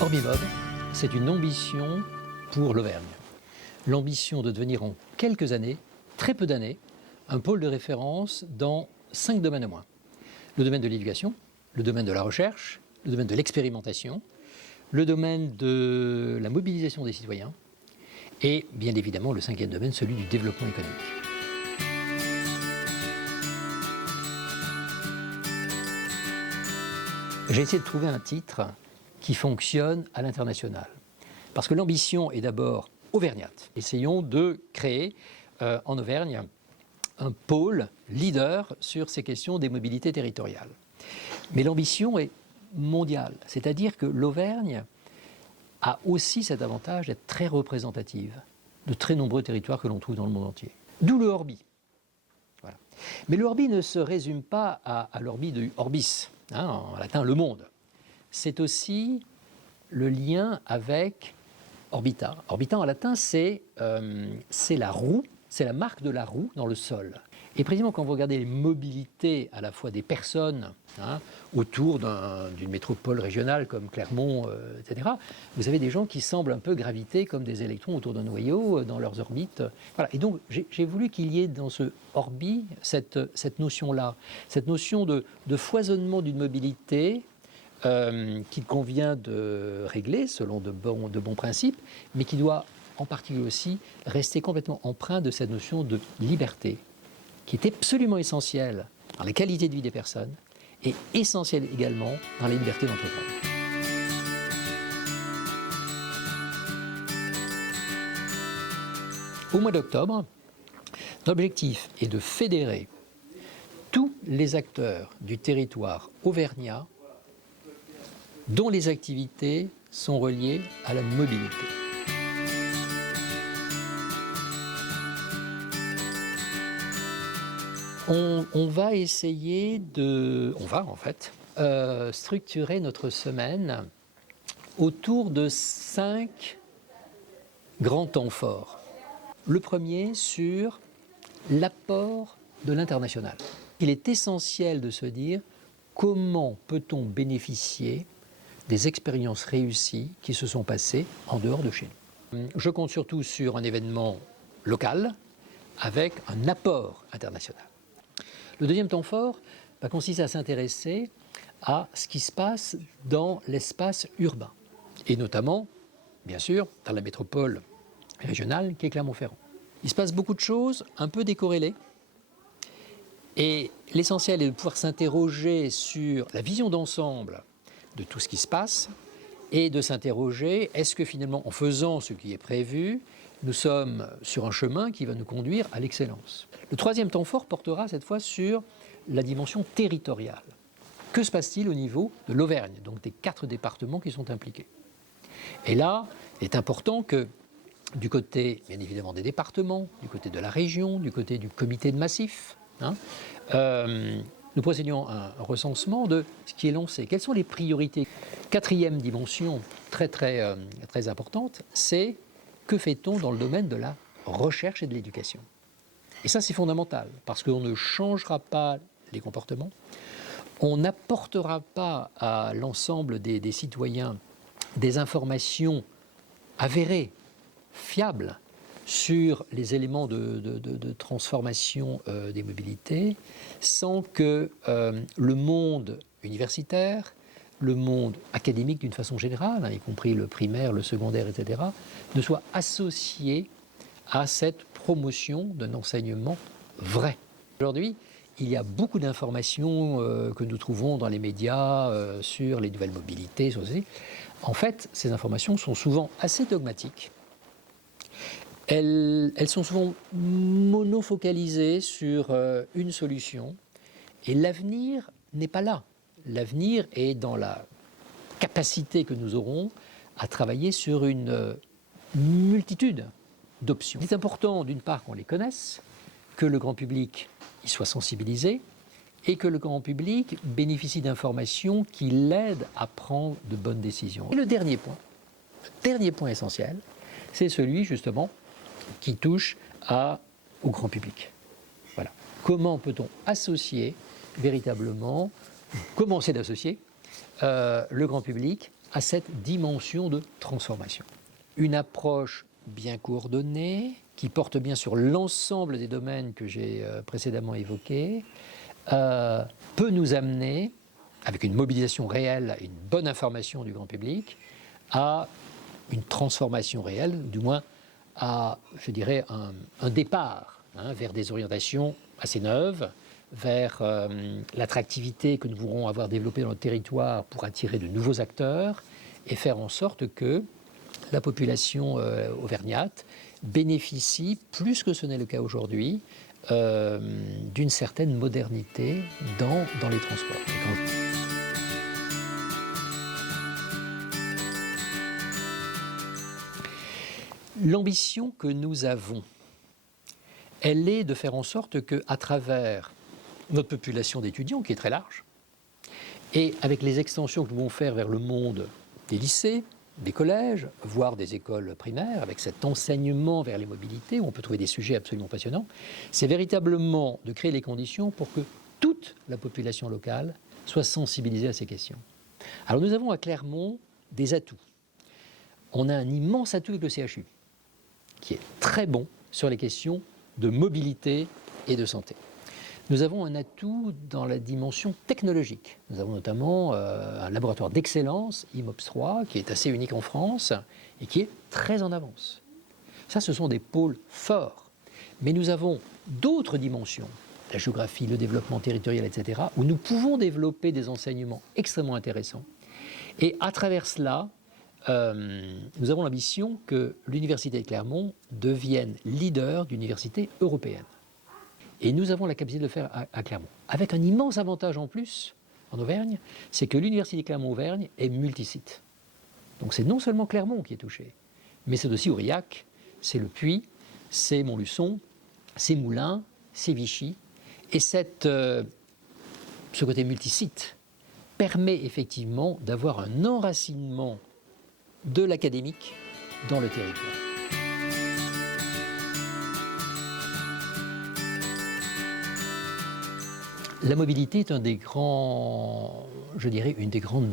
Orbimob, c'est une ambition pour l'Auvergne. L'ambition de devenir en quelques années, très peu d'années, un pôle de référence dans 5 domaines au moins. Le domaine de l'éducation, le domaine de la recherche, le domaine de l'expérimentation, le domaine de la mobilisation des citoyens et bien évidemment le 5e domaine, celui du développement économique. J'ai essayé de trouver un titre qui fonctionne à l'international. Parce que l'ambition est d'abord auvergnate. Essayons de créer en Auvergne un pôle leader sur ces questions des mobilités territoriales. Mais l'ambition est mondiale, c'est-à-dire que l'Auvergne a aussi cet avantage d'être très représentative de très nombreux territoires que l'on trouve dans le monde entier. D'où le Orbi. Voilà. Mais le Orbi ne se résume pas à l'Orbi de Orbis, en latin le monde. C'est aussi le lien avec orbita. Orbita en latin, c'est la roue, c'est la marque de la roue dans le sol. Et précisément quand vous regardez les mobilités à la fois des personnes autour d'une métropole régionale comme Clermont, etc., vous avez des gens qui semblent un peu graviter comme des électrons autour d'un noyau dans leurs orbites. Voilà. Et donc j'ai voulu qu'il y ait dans ce orbi cette notion-là, cette notion de foisonnement d'une mobilité qu'il convient de régler selon de bons principes, mais qui doit en particulier aussi rester complètement empreint de cette notion de liberté, qui est absolument essentielle dans la qualité de vie des personnes et essentielle également dans la liberté d'entreprendre. Au mois d'octobre, l'objectif est de fédérer tous les acteurs du territoire auvergnat dont les activités sont reliées à la mobilité. On va essayer structurer notre semaine autour de 5 grands temps forts. Le premier sur l'apport de l'international. Il est essentiel de se dire comment peut-on bénéficier des expériences réussies qui se sont passées en dehors de chez nous. Je compte surtout sur un événement local avec un apport international. Le deuxième temps fort va consister à s'intéresser à ce qui se passe dans l'espace urbain, et notamment, bien sûr, dans la métropole régionale qui est Clermont-Ferrand. Il se passe beaucoup de choses un peu décorrélées, et l'essentiel est de pouvoir s'interroger sur la vision d'ensemble de tout ce qui se passe et de s'interroger, est-ce que finalement, en faisant ce qui est prévu, nous sommes sur un chemin qui va nous conduire à l'excellence. Le troisième temps fort portera cette fois sur la dimension territoriale. Que se passe-t-il au niveau de l'Auvergne, donc des 4 départements qui sont impliqués? Et là, il est important que du côté, bien évidemment, des départements, du côté de la région, du côté du comité de massif, nous procédions à un recensement de ce qui est lancé. Quelles sont les priorités? 4e dimension très importante, c'est que fait-on dans le domaine de la recherche et de l'éducation? Et ça, c'est fondamental, parce qu'on ne changera pas les comportements, on n'apportera pas à l'ensemble des citoyens des informations avérées, fiables, sur les éléments de transformation des mobilités, sans que le monde universitaire, le monde académique d'une façon générale, y compris le primaire, le secondaire, etc., ne soit associé à cette promotion d'un enseignement vrai. Aujourd'hui, il y a beaucoup d'informations que nous trouvons dans les médias sur les nouvelles mobilités, sur ceci. En fait, ces informations sont souvent assez dogmatiques. Elles sont souvent monofocalisées sur une solution, et l'avenir n'est pas là. L'avenir est dans la capacité que nous aurons à travailler sur une multitude d'options. Il est important, d'une part, qu'on les connaisse, que le grand public y soit sensibilisé, et que le grand public bénéficie d'informations qui l'aident à prendre de bonnes décisions. Et le dernier point essentiel, c'est celui, justement, qui touche au grand public. Voilà. Comment peut-on associer véritablement, commencer d'associer le grand public à cette dimension de transformation. Une approche bien coordonnée, qui porte bien sur l'ensemble des domaines que j'ai précédemment évoqués, peut nous amener, avec une mobilisation réelle, une bonne information du grand public, à une transformation réelle, du moins à, je dirais, un départ vers des orientations assez neuves, vers l'attractivité que nous voudrons avoir développée dans notre territoire pour attirer de nouveaux acteurs et faire en sorte que la population auvergnate bénéficie, plus que ce n'est le cas aujourd'hui, d'une certaine modernité dans les transports. L'ambition que nous avons, elle est de faire en sorte qu'à travers notre population d'étudiants, qui est très large, et avec les extensions que nous voulons faire vers le monde des lycées, des collèges, voire des écoles primaires, avec cet enseignement vers les mobilités, où on peut trouver des sujets absolument passionnants, c'est véritablement de créer les conditions pour que toute la population locale soit sensibilisée à ces questions. Alors nous avons à Clermont des atouts. On a un immense atout avec le CHU, qui est très bon sur les questions de mobilité et de santé. Nous avons un atout dans la dimension technologique. Nous avons notamment un laboratoire d'excellence, IMOPS 3, qui est assez unique en France et qui est très en avance. Ça, ce sont des pôles forts. Mais nous avons d'autres dimensions, la géographie, le développement territorial, etc., où nous pouvons développer des enseignements extrêmement intéressants. Et à travers cela, nous avons l'ambition que l'Université de Clermont devienne leader d'université européenne. Et nous avons la capacité de le faire à Clermont. Avec un immense avantage en plus, en Auvergne, c'est que l'Université de Clermont-Auvergne est multisite. Donc c'est non seulement Clermont qui est touché, mais c'est aussi Aurillac, c'est le Puy, c'est Montluçon, c'est Moulins, c'est Vichy. Et ce côté multisite permet effectivement d'avoir un enracinement de l'académique dans le territoire. La mobilité est une des grandes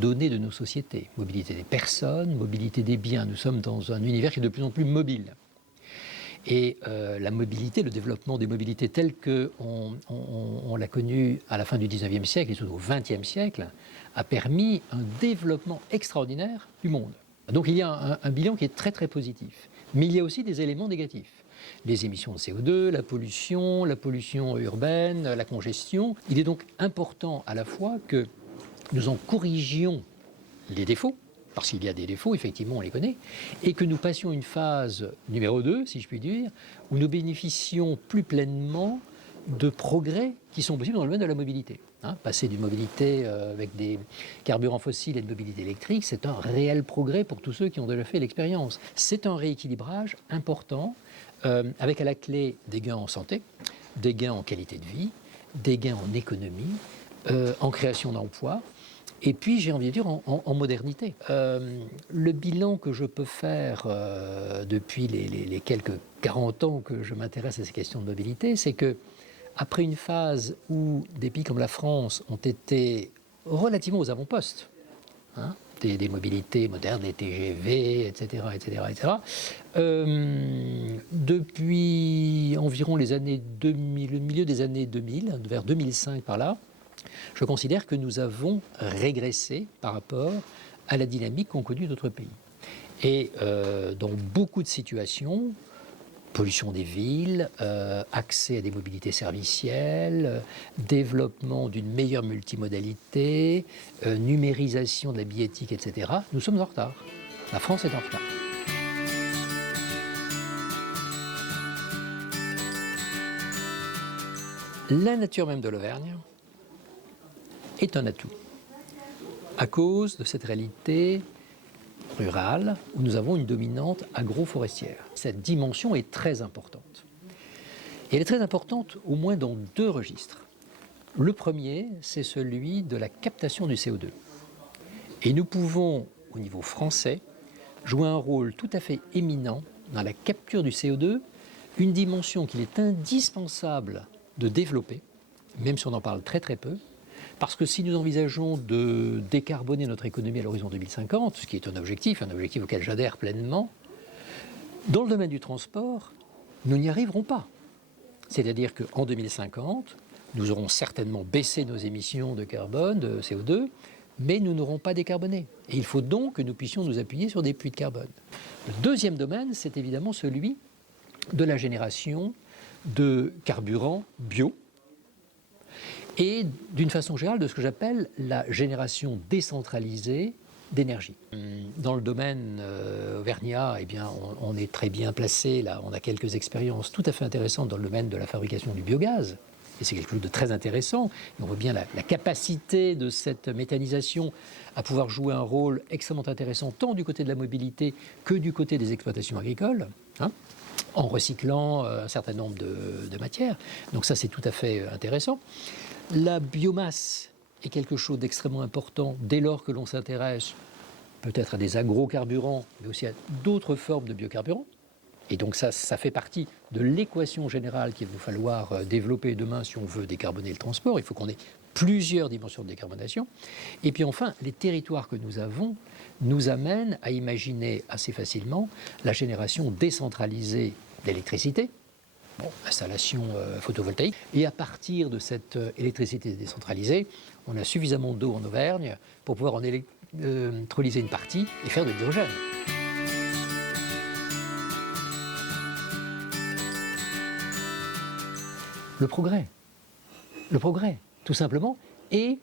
données de nos sociétés. Mobilité des personnes, mobilité des biens. Nous sommes dans un univers qui est de plus en plus mobile. Et la mobilité, le développement des mobilités telles qu'on l'a connu à la fin du 19e siècle et surtout au 20e siècle, a permis un développement extraordinaire du monde. Donc il y a un bilan qui est très très positif. Mais il y a aussi des éléments négatifs. Les émissions de CO2, la pollution urbaine, la congestion. Il est donc important à la fois que nous en corrigions les défauts, parce qu'il y a des défauts, effectivement, on les connaît, et que nous passions une phase numéro 2, si je puis dire, où nous bénéficions plus pleinement de progrès qui sont possibles dans le domaine de la mobilité. Passer d'une mobilité avec des carburants fossiles à une mobilité électrique, c'est un réel progrès pour tous ceux qui ont déjà fait l'expérience. C'est un rééquilibrage important, avec à la clé des gains en santé, des gains en qualité de vie, des gains en économie, en création d'emplois, et puis j'ai envie de dire en modernité. Le bilan que je peux faire depuis les quelques 40 ans que je m'intéresse à ces questions de mobilité, c'est que après une phase où des pays comme la France ont été relativement aux avant-postes, des mobilités modernes, des TGV, etc., depuis environ les années 2000, le milieu des années 2000, vers 2005 par là, je considère que nous avons régressé par rapport à la dynamique qu'ont connue d'autres pays. Et dans beaucoup de situations, pollution des villes, accès à des mobilités servicielles, développement d'une meilleure multimodalité, numérisation de la billettique, etc. Nous sommes en retard. La France est en retard. La nature même de l'Auvergne est un atout à cause de cette réalité rurale où nous avons une dominante agroforestière. Cette dimension est très importante. Et elle est très importante au moins dans deux registres. Le premier, c'est celui de la captation du CO2. Et nous pouvons, au niveau français, jouer un rôle tout à fait éminent dans la capture du CO2, une dimension qu'il est indispensable de développer, même si on en parle très très peu, Parce que si nous envisageons de décarboner notre économie à l'horizon 2050, ce qui est un objectif auquel j'adhère pleinement, dans le domaine du transport, nous n'y arriverons pas. C'est-à-dire qu'en 2050, nous aurons certainement baissé nos émissions de carbone, de CO2, mais nous n'aurons pas décarboné. Et il faut donc que nous puissions nous appuyer sur des puits de carbone. Le deuxième domaine, c'est évidemment celui de la génération de carburants bio et d'une façon générale de ce que j'appelle la génération décentralisée d'énergie. Dans le domaine auvergnat, eh bien, on est très bien placé, là, on a quelques expériences tout à fait intéressantes dans le domaine de la fabrication du biogaz. Et c'est quelque chose de très intéressant. Et on voit bien la capacité de cette méthanisation à pouvoir jouer un rôle extrêmement intéressant, tant du côté de la mobilité que du côté des exploitations agricoles, hein, en recyclant un certain nombre de matières. Donc ça, c'est tout à fait intéressant. La biomasse est quelque chose d'extrêmement important dès lors que l'on s'intéresse peut-être à des agrocarburants, mais aussi à d'autres formes de biocarburants. Et donc ça fait partie de l'équation générale qu'il va falloir développer demain si on veut décarboner le transport. Il faut qu'on ait plusieurs dimensions de décarbonation. Et puis enfin, les territoires que nous avons nous amènent à imaginer assez facilement la génération décentralisée d'électricité, installation photovoltaïque. Et à partir de cette électricité décentralisée, on a suffisamment d'eau en Auvergne pour pouvoir en électrolyser une partie et faire de l'hydrogène. Le progrès, tout simplement, et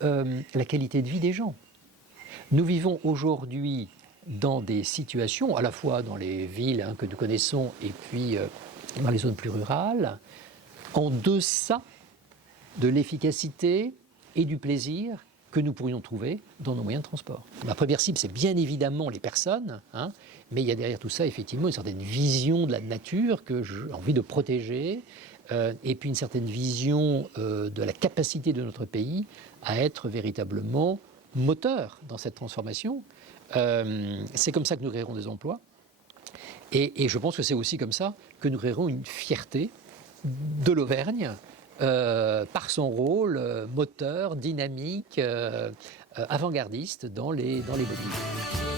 la qualité de vie des gens. Nous vivons aujourd'hui dans des situations, à la fois dans les villes que nous connaissons et puis dans les zones plus rurales, en deçà de l'efficacité et du plaisir que nous pourrions trouver dans nos moyens de transport. La première cible, c'est bien évidemment les personnes, mais il y a derrière tout ça, effectivement, une certaine vision de la nature que j'ai envie de protéger, et puis une certaine vision de la capacité de notre pays à être véritablement moteur dans cette transformation. C'est comme ça que nous créerons des emplois. Et je pense que c'est aussi comme ça que nous créerons une fierté de l'Auvergne par son rôle moteur, dynamique, avant-gardiste dans les mobilités.